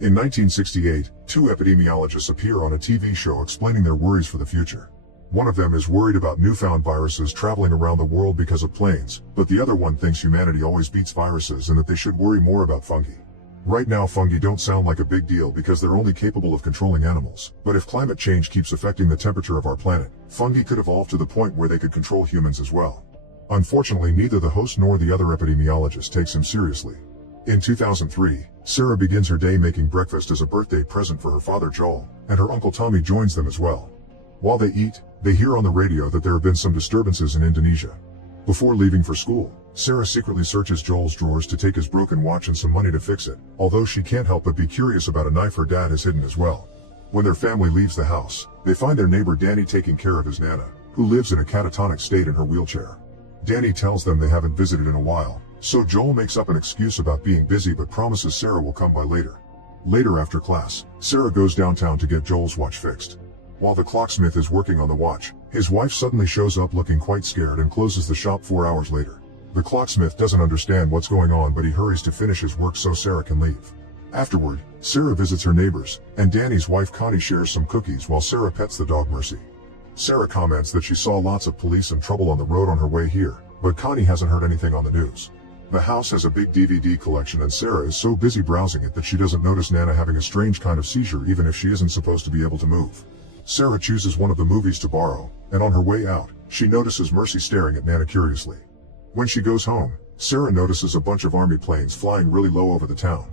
In 1968, two epidemiologists appear on a TV show explaining their worries for the future. One of them is worried about newfound viruses traveling around the world because of planes, but the other one thinks humanity always beats viruses and that they should worry more about fungi. Right now fungi don't sound like a big deal because they're only capable of controlling animals, but if climate change keeps affecting the temperature of our planet, fungi could evolve to the point where they could control humans as well. Unfortunately, neither the host nor the other epidemiologist takes him seriously. In 2003, Sarah begins her day making breakfast as a birthday present for her father Joel, and her uncle Tommy joins them as well. While they eat, they hear on the radio that there have been some disturbances in Indonesia. Before leaving for school, Sarah secretly searches Joel's drawers to take his broken watch and some money to fix it, although she can't help but be curious about a knife her dad has hidden as well. When their family leaves the house, they find their neighbor Danny taking care of his Nana, who lives in a catatonic state in her wheelchair. Danny tells them they haven't visited in a while, so Joel makes up an excuse about being busy but promises Sarah will come by later. Later after class, Sarah goes downtown to get Joel's watch fixed. While the clocksmith is working on the watch, his wife suddenly shows up looking quite scared and closes the shop 4 hours later. The clocksmith doesn't understand what's going on, but he hurries to finish his work so Sarah can leave. Afterward, Sarah visits her neighbors, and Danny's wife Connie shares some cookies while Sarah pets the dog Mercy. Sarah comments that she saw lots of police and trouble on the road on her way here, but Connie hasn't heard anything on the news. The house has a big DVD collection and Sarah is so busy browsing it that she doesn't notice Nana having a strange kind of seizure even if she isn't supposed to be able to move. Sarah chooses one of the movies to borrow, and on her way out, she notices Mercy staring at Nana curiously. When she goes home, Sarah notices a bunch of army planes flying really low over the town.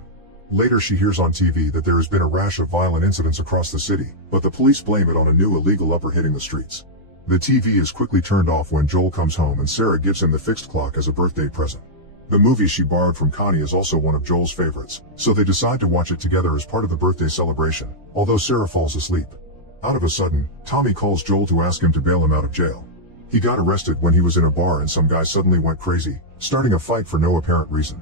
Later she hears on TV that there has been a rash of violent incidents across the city, but the police blame it on a new illegal upper hitting the streets. The TV is quickly turned off when Joel comes home and Sarah gives him the fixed clock as a birthday present. The movie she borrowed from Connie is also one of Joel's favorites, so they decide to watch it together as part of the birthday celebration, although Sarah falls asleep. Out of a sudden, Tommy calls Joel to ask him to bail him out of jail. He got arrested when he was in a bar and some guy suddenly went crazy, starting a fight for no apparent reason.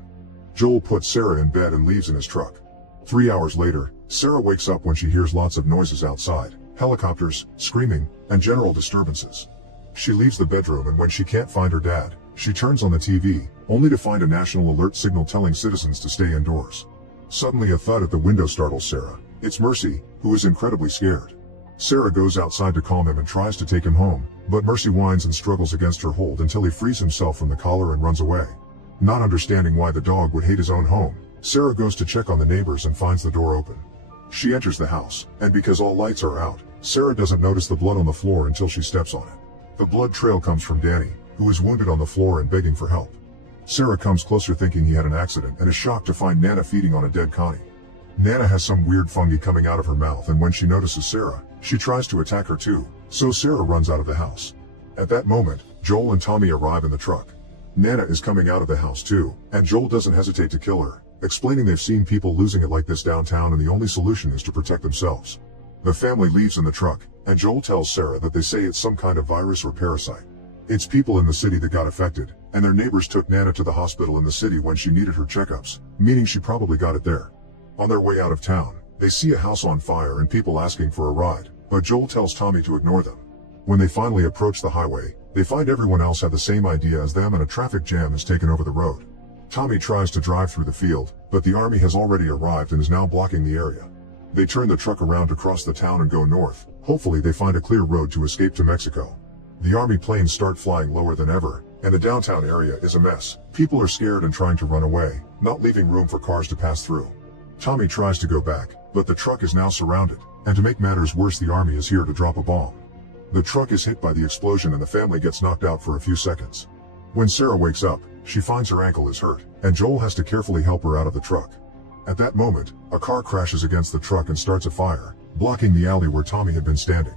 Joel puts Sarah in bed and leaves in his truck. 3 hours later, Sarah wakes up when she hears lots of noises outside, helicopters, screaming, and general disturbances. She leaves the bedroom and when she can't find her dad, she turns on the TV, only to find a national alert signal telling citizens to stay indoors. Suddenly a thud at the window startles Sarah. It's Mercy, who is incredibly scared. Sarah goes outside to calm him and tries to take him home, but Mercy whines and struggles against her hold until he frees himself from the collar and runs away. Not understanding why the dog would hate his own home, Sarah goes to check on the neighbors and finds the door open. She enters the house, and because all lights are out, Sarah doesn't notice the blood on the floor until she steps on it. The blood trail comes from Danny, who is wounded on the floor and begging for help. Sarah comes closer thinking he had an accident and is shocked to find Nana feeding on a dead Connie. Nana has some weird fungi coming out of her mouth and when she notices Sarah, she tries to attack her too, so Sarah runs out of the house. At that moment, Joel and Tommy arrive in the truck. Nana is coming out of the house too, and Joel doesn't hesitate to kill her, explaining they've seen people losing it like this downtown and the only solution is to protect themselves. The family leaves in the truck, and Joel tells Sarah that they say it's some kind of virus or parasite. It's people in the city that got affected, and their neighbors took Nana to the hospital in the city when she needed her checkups, meaning she probably got it there. On their way out of town, they see a house on fire and people asking for a ride, but Joel tells Tommy to ignore them. When they finally approach the highway, they find everyone else had the same idea as them and a traffic jam has taken over the road. Tommy tries to drive through the field, but the army has already arrived and is now blocking the area. They turn the truck around to cross the town and go north. Hopefully they find a clear road to escape to Mexico. The army planes start flying lower than ever, and the downtown area is a mess. People are scared and trying to run away, not leaving room for cars to pass through. Tommy tries to go back, but the truck is now surrounded, and to make matters worse the army is here to drop a bomb. The truck is hit by the explosion and the family gets knocked out for a few seconds. When Sarah wakes up, she finds her ankle is hurt, and Joel has to carefully help her out of the truck. At that moment, a car crashes against the truck and starts a fire, blocking the alley where Tommy had been standing.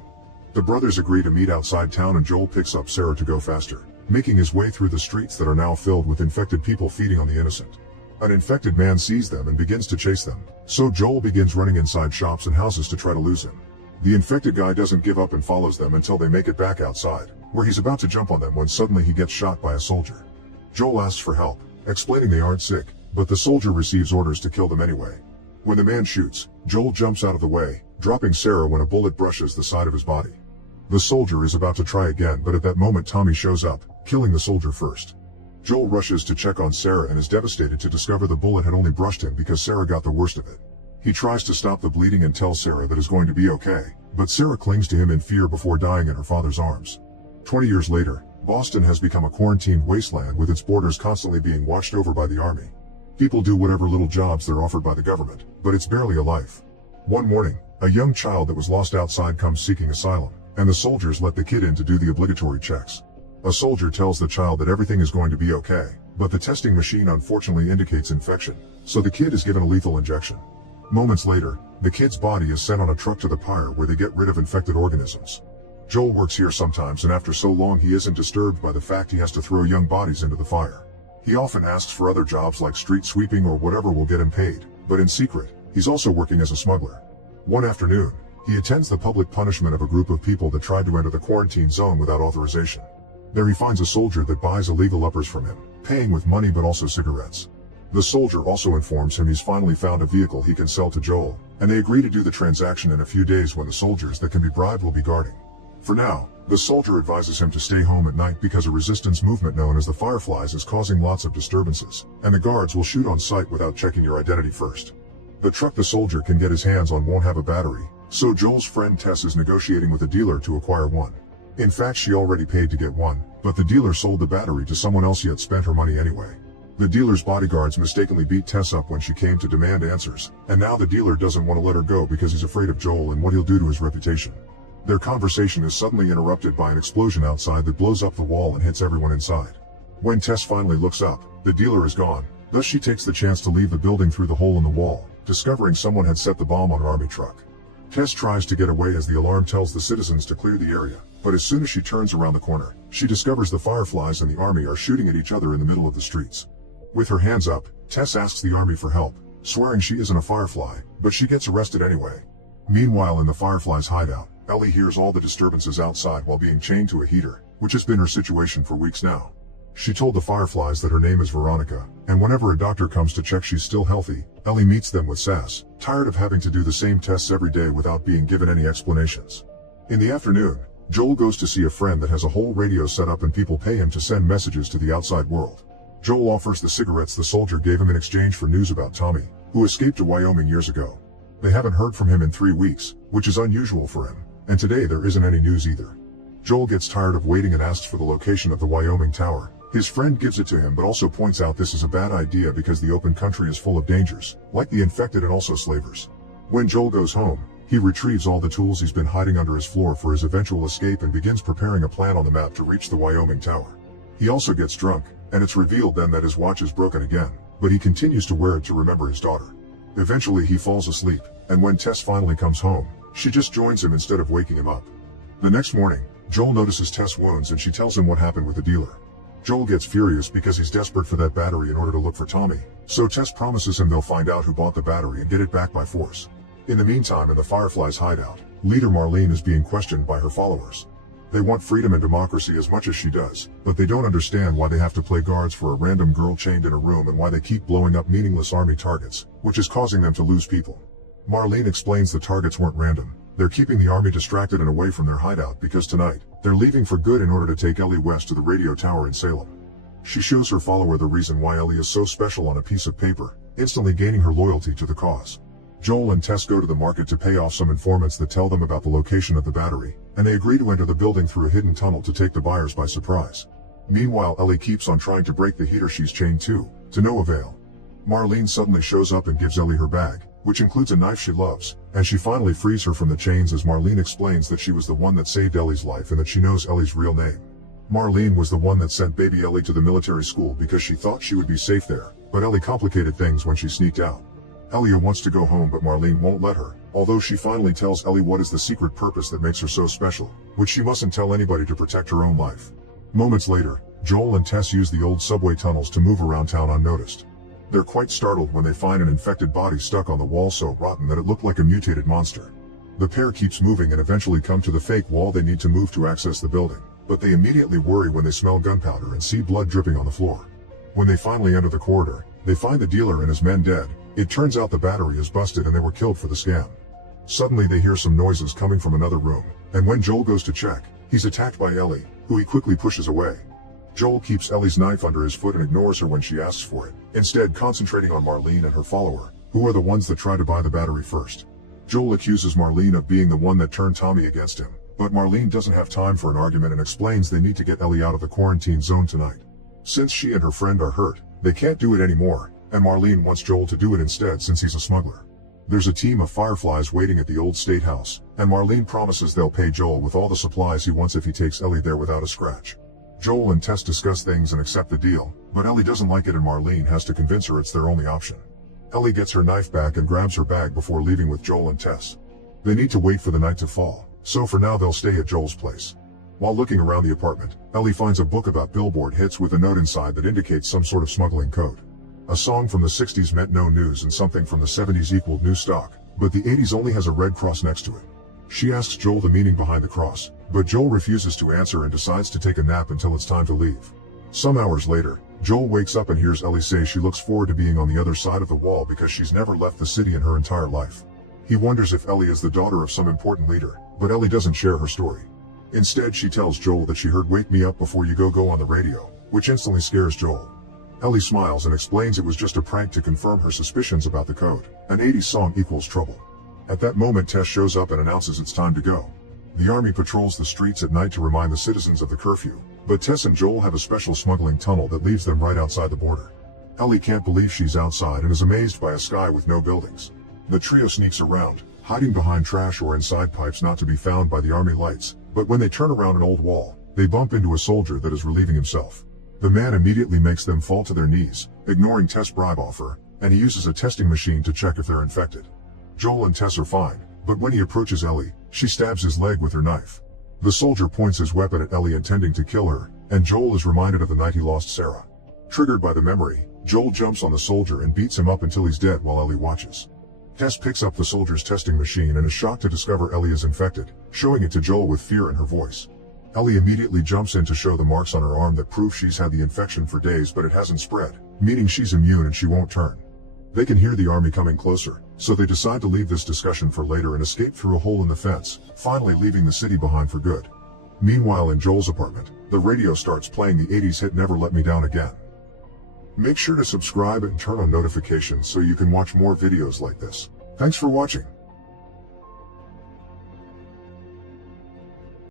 The brothers agree to meet outside town and Joel picks up Sarah to go faster, making his way through the streets that are now filled with infected people feeding on the innocent. An infected man sees them and begins to chase them, so Joel begins running inside shops and houses to try to lose him. The infected guy doesn't give up and follows them until they make it back outside, where he's about to jump on them when suddenly he gets shot by a soldier. Joel asks for help, explaining they aren't sick, but the soldier receives orders to kill them anyway. When the man shoots, Joel jumps out of the way, dropping Sarah when a bullet brushes the side of his body. The soldier is about to try again, but at that moment Tommy shows up, killing the soldier first. Joel rushes to check on Sarah and is devastated to discover the bullet had only brushed him because Sarah got the worst of it. He tries to stop the bleeding and tells Sarah that it's going to be okay, but Sarah clings to him in fear before dying in her father's arms. 20 years later, Boston has become a quarantined wasteland with its borders constantly being watched over by the army. People do whatever little jobs they're offered by the government, but it's barely a life. One morning, a young child that was lost outside comes seeking asylum, and the soldiers let the kid in to do the obligatory checks. A soldier tells the child that everything is going to be okay, but the testing machine unfortunately indicates infection, so the kid is given a lethal injection. Moments later, the kid's body is sent on a truck to the pyre where they get rid of infected organisms. Joel works here sometimes, and after so long he isn't disturbed by the fact he has to throw young bodies into the fire. He often asks for other jobs like street sweeping or whatever will get him paid, but in secret, he's also working as a smuggler. One afternoon, he attends the public punishment of a group of people that tried to enter the quarantine zone without authorization. There he finds a soldier that buys illegal uppers from him, paying with money but also cigarettes. The soldier also informs him he's finally found a vehicle he can sell to Joel, and they agree to do the transaction in a few days when the soldiers that can be bribed will be guarding. For now, the soldier advises him to stay home at night because a resistance movement known as the Fireflies is causing lots of disturbances, and the guards will shoot on sight without checking your identity first. The truck the soldier can get his hands on won't have a battery, so Joel's friend Tess is negotiating with a dealer to acquire one. In fact, she already paid to get one, but the dealer sold the battery to someone else yet spent her money anyway. The dealer's bodyguards mistakenly beat Tess up when she came to demand answers, and now the dealer doesn't want to let her go because he's afraid of Joel and what he'll do to his reputation. Their conversation is suddenly interrupted by an explosion outside that blows up the wall and hits everyone inside. When Tess finally looks up, the dealer is gone, thus she takes the chance to leave the building through the hole in the wall, discovering someone had set the bomb on an army truck. Tess tries to get away as the alarm tells the citizens to clear the area, but as soon as she turns around the corner, she discovers the Fireflies and the army are shooting at each other in the middle of the streets. With her hands up, Tess asks the army for help, swearing she isn't a Firefly, but she gets arrested anyway. Meanwhile, in the Fireflies' hideout, Ellie hears all the disturbances outside while being chained to a heater, which has been her situation for weeks now. She told the Fireflies that her name is Veronica, and whenever a doctor comes to check she's still healthy, Ellie meets them with sass, tired of having to do the same tests every day without being given any explanations. In the afternoon, Joel goes to see a friend that has a whole radio set up and people pay him to send messages to the outside world. Joel offers the cigarettes the soldier gave him in exchange for news about Tommy, who escaped to Wyoming years ago. They haven't heard from him in 3 weeks, which is unusual for him, and today there isn't any news either. Joel gets tired of waiting and asks for the location of the Wyoming tower. His friend gives it to him but also points out this is a bad idea because the open country is full of dangers, like the infected and also slavers. When Joel goes home, he retrieves all the tools he's been hiding under his floor for his eventual escape and begins preparing a plan on the map to reach the Wyoming tower. He also gets drunk, and it's revealed then that his watch is broken again, but he continues to wear it to remember his daughter. Eventually he falls asleep, and when Tess finally comes home, she just joins him instead of waking him up. The next morning, Joel notices Tess' wounds and she tells him what happened with the dealer. Joel gets furious because he's desperate for that battery in order to look for Tommy, so Tess promises him they'll find out who bought the battery and get it back by force. In the meantime, in the Fireflies' hideout, leader Marlene is being questioned by her followers. They want freedom and democracy as much as she does, but they don't understand why they have to play guards for a random girl chained in a room and why they keep blowing up meaningless army targets, which is causing them to lose people. Marlene explains the targets weren't random. They're keeping the army distracted and away from their hideout because tonight, they're leaving for good in order to take Ellie west to the radio tower in Salem. She shows her follower the reason why Ellie is so special on a piece of paper, instantly gaining her loyalty to the cause. Joel and Tess go to the market to pay off some informants that tell them about the location of the battery, and they agree to enter the building through a hidden tunnel to take the buyers by surprise. Meanwhile, Ellie keeps on trying to break the heater she's chained to no avail. Marlene suddenly shows up and gives Ellie her bag, which includes a knife she loves, and she finally frees her from the chains as Marlene explains that she was the one that saved Ellie's life and that she knows Ellie's real name. Marlene was the one that sent baby Ellie to the military school because she thought she would be safe there, but Ellie complicated things when she sneaked out. Ellie wants to go home but Marlene won't let her, although she finally tells Ellie what is the secret purpose that makes her so special, which she mustn't tell anybody to protect her own life. Moments later, Joel and Tess use the old subway tunnels to move around town unnoticed. They're quite startled when they find an infected body stuck on the wall so rotten that it looked like a mutated monster. The pair keeps moving and eventually come to the fake wall they need to move to access the building, but they immediately worry when they smell gunpowder and see blood dripping on the floor. When they finally enter the corridor, they find the dealer and his men dead. It turns out the battery is busted and they were killed for the scam. Suddenly they hear some noises coming from another room, and when Joel goes to check, he's attacked by Ellie, who he quickly pushes away. Joel keeps Ellie's knife under his foot and ignores her when she asks for it, instead concentrating on Marlene and her follower, Who are the ones that try to buy the battery first? Joel accuses Marlene of being the one that turned Tommy against him, but Marlene doesn't have time for an argument and explains they need to get Ellie out of the quarantine zone tonight. Since she and her friend are hurt, they can't do it anymore, and Marlene wants Joel to do it instead since he's a smuggler. There's a team of fireflies waiting at the old state house, and Marlene promises they'll pay Joel with all the supplies he wants if he takes Ellie there without a scratch. Joel and Tess discuss things and accept the deal, but Ellie doesn't like it and Marlene has to convince her it's their only option. Ellie gets her knife back and grabs her bag before leaving with Joel and Tess. They need to wait for the night to fall, so for now they'll stay at Joel's place. While looking around the apartment, Ellie finds a book about billboard hits with a note inside that indicates some sort of smuggling code. A song from the 60s meant no news and something from the 70s equaled new stock, but the 80s only has a red cross next to it. She asks Joel the meaning behind the cross, but Joel refuses to answer and decides to take a nap until it's time to leave. Some hours later, Joel wakes up and hears Ellie say she looks forward to being on the other side of the wall because she's never left the city in her entire life. He wonders if Ellie is the daughter of some important leader, but Ellie doesn't share her story. Instead, she tells Joel that she heard "Wake Me Up Before You Go" on the radio, which instantly scares Joel. Ellie smiles and explains it was just a prank to confirm her suspicions about the code. An 80s song equals trouble. At that moment, Tess shows up and announces it's time to go. The army patrols the streets at night to remind the citizens of the curfew, but Tess and Joel have a special smuggling tunnel that leaves them right outside the border. Ellie can't believe she's outside and is amazed by a sky with no buildings. The trio sneaks around, hiding behind trash or inside pipes not to be found by the army lights, but when they turn around an old wall, they bump into a soldier that is relieving himself. The man immediately makes them fall to their knees, ignoring Tess' bribe offer, and he uses a testing machine to check if they're infected. Joel and Tess are fine, but when he approaches Ellie, she stabs his leg with her knife. The soldier points his weapon at Ellie intending to kill her, and Joel is reminded of the night he lost Sarah. Triggered by the memory, Joel jumps on the soldier and beats him up until he's dead while Ellie watches. Tess picks up the soldier's testing machine and is shocked to discover Ellie is infected, showing it to Joel with fear in her voice. Ellie immediately jumps in to show the marks on her arm that prove she's had the infection for days but it hasn't spread, meaning she's immune and she won't turn. They can hear the army coming closer, so they decide to leave this discussion for later and escape through a hole in the fence, finally leaving the city behind for good. Meanwhile, in Joel's apartment, the radio starts playing the 80s hit "Never Let Me Down Again." Make sure to subscribe and turn on notifications so you can watch more videos like this. Thanks for watching.